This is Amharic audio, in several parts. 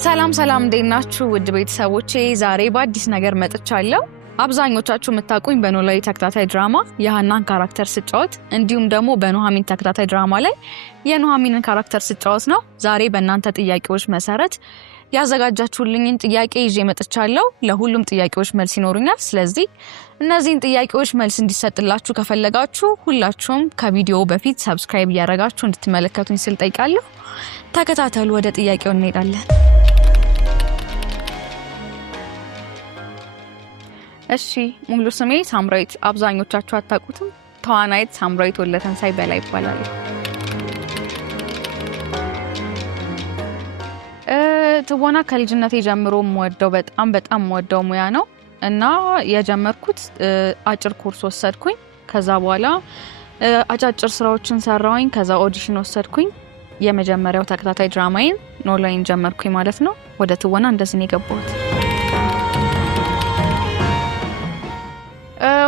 ሰላም እንዴት ናችሁ ውድ ቤተሰቦቼ? ዛሬ በአዲስ ነገር መጥቻለሁ። አብዛኞቻችሁ የምታውቁኝ በኖላዊ ተከታታይ ድራማ የሃናን ካራክተር ስጫወት እንዲሁም ደግሞ በኑሐሚን ተከታታይ ድራማ ላይ የኑሐሚንን ካራክተር ስጫወት ነው። ዛሬ በእናንተ ጥያቄዎች መሰረት ያዘጋጃችሁልኝን ጥያቄ ይዤ መጥቻለሁ። ለሁሉም ጥያቄዎች መልስ ይኖሩኛል። ስለዚህ እነዚህን ጥያቄዎች መልስ እንዲሰጥላችሁ ከፈለጋችሁ ሁላችሁም ከቪዲዮ በፊት ሰብስክራይብ እያደረጋችሁ እንድትመለከቱኝ ስል ጠይቃለሁ። ተከታተሉ፣ ወደ ጥያቄው እንሄዳለን። እሺ፣ ሙሉ ስሜ ሳምራዊት፣ አብዛኞቻችሁ አታውቁትም። ተዋናይት ሳምራዊት ወለተንሳይ በላይ ይባላል። ትወና ከልጅነቴ ጀምሮ የምወደው በጣም የምወደው ሙያ ነው እና የጀመርኩት አጭር ኮርስ ወሰድኩኝ። ከዛ በኋላ አጫጭር ስራዎችን ሰራሁኝ። ከዛ ኦዲሽን ወሰድኩኝ። የመጀመሪያው ተከታታይ ድራማዬን ኖላዊን ጀመርኩኝ ማለት ነው። ወደ ትወና እንደዚህ ነው የገባሁት።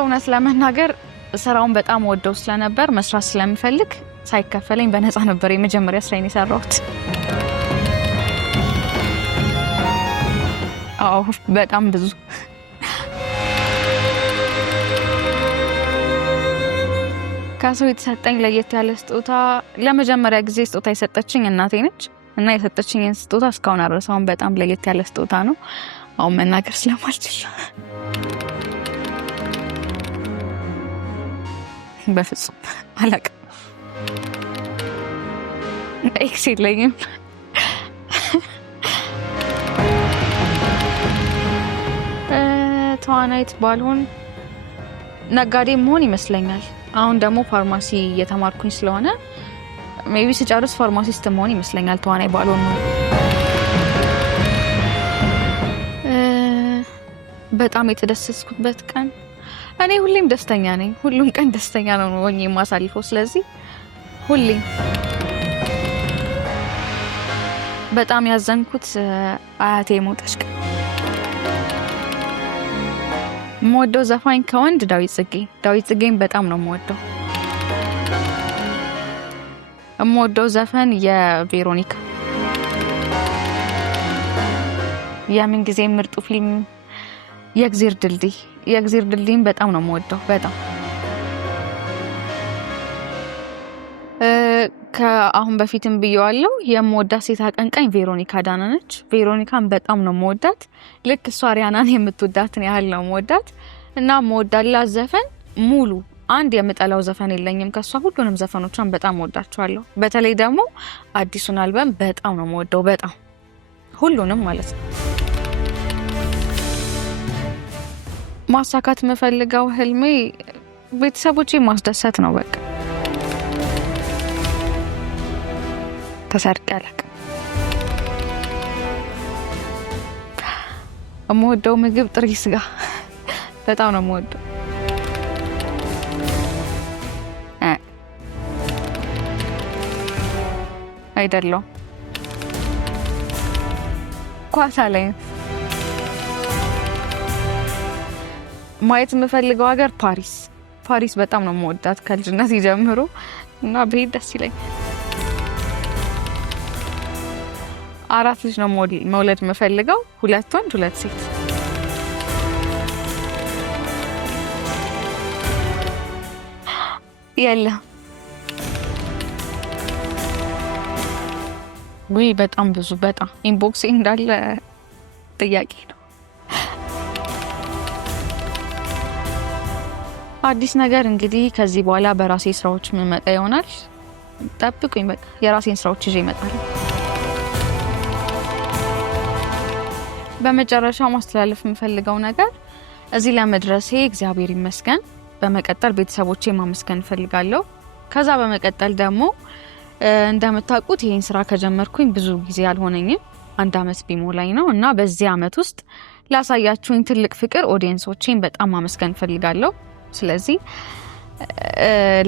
እውነት ለመናገር ስራውን በጣም ወደው ስለነበር መስራት ስለምፈልግ ሳይከፈለኝ በነፃ ነበር የመጀመሪያ ስራዬን የሰራሁት። አዎ በጣም ብዙ ከሰው የተሰጠኝ ለየት ያለ ስጦታ፣ ለመጀመሪያ ጊዜ ስጦታ የሰጠችኝ እናቴ ነች እና የሰጠችኝን ስጦታ እስካሁን አልረሳውም። በጣም ለየት ያለ ስጦታ ነው። አሁን መናገር ስለማልችል በፍጹም አላውቅም። ኤክስ የለኝም። ተዋናይት ባልሆን ነጋዴ መሆን ይመስለኛል። አሁን ደግሞ ፋርማሲ እየተማርኩኝ ስለሆነ ሜቢ ስጨርስ ፋርማሲስት መሆን ይመስለኛል። ተዋናይ ባልሆን ነው። በጣም የተደሰስኩበት ቀን፣ እኔ ሁሌም ደስተኛ ነኝ። ሁሉም ቀን ደስተኛ ነው ሆኜ የማሳልፈው። ስለዚህ ሁሌም በጣም ያዘንኩት አያቴ ሞተች ቀን። የምወደው ዘፋኝ ከወንድ ዳዊት ጽጌን በጣም ነው የምወደው። የምወደው ዘፈን የቬሮኒካ የምን ጊዜ ምርጡ ፊልም የእግዚአብሔር ድልድይን በጣም ነው የምወደው። በጣም ከአሁን በፊትም ብየዋለሁ። የምወዳት ሴት አቀንቃኝ ቬሮኒካ ዳና ነች። ቬሮኒካን በጣም ነው የምወዳት። ልክ እሷ ሪያናን የምትወዳትን ያህል ነው የምወዳት እና የምወዳላት ዘፈን ሙሉ አንድ የምጠላው ዘፈን የለኝም ከሷ። ሁሉንም ዘፈኖቿን በጣም እወዳቸዋለሁ። በተለይ ደግሞ አዲሱን አልበም በጣም ነው የምወደው። በጣም ሁሉንም ማለት ነው። ማሳካት የምፈልገው ህልሜ ቤተሰቦቼ ማስደሰት ነው። በቃ ተሰርቄ አላውቅም። የምወደው ምግብ ጥሬ ስጋ በጣም ነው የምወደው። አይደለም ኳሳ ላይ ማየት የምፈልገው ሀገር ፓሪስ በጣም ነው የምወዳት ከልጅነት ጀምሮ እና ብሄድ ደስ ይለኛል። 4 ልጅ ነው መውለድ የምፈልገው፣ 2 ወንድ 2 ሴት። የለም ወይ? በጣም ብዙ በጣም ኢንቦክስ እንዳለ ጥያቄ ነው። አዲስ ነገር እንግዲህ ከዚህ በኋላ በራሴ ስራዎች መመጣ ይሆናል። ጠብቁኝ። በቃ የራሴን ስራዎች ይዤ እመጣለሁ። በመጨረሻ ማስተላለፍ የምፈልገው ነገር እዚህ ለመድረሴ እግዚአብሔር ይመስገን። በመቀጠል ቤተሰቦቼ ማመስገን እፈልጋለሁ። ከዛ በመቀጠል ደግሞ እንደምታውቁት ይሄን ስራ ከጀመርኩኝ ብዙ ጊዜ አልሆነኝም፣ 1 አመት ቢሞላኝ ነው እና በዚህ አመት ውስጥ ላሳያችሁኝ ትልቅ ፍቅር ኦዲየንሶቼን በጣም ማመስገን እፈልጋለሁ። ስለዚህ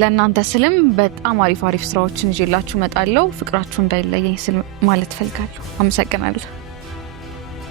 ለእናንተ ስልም በጣም አሪፍ ስራዎችን ይዤላችሁ እመጣለሁ። ፍቅራችሁ እንዳይለየኝ ስል ማለት እፈልጋለሁ። አመሰግናለሁ።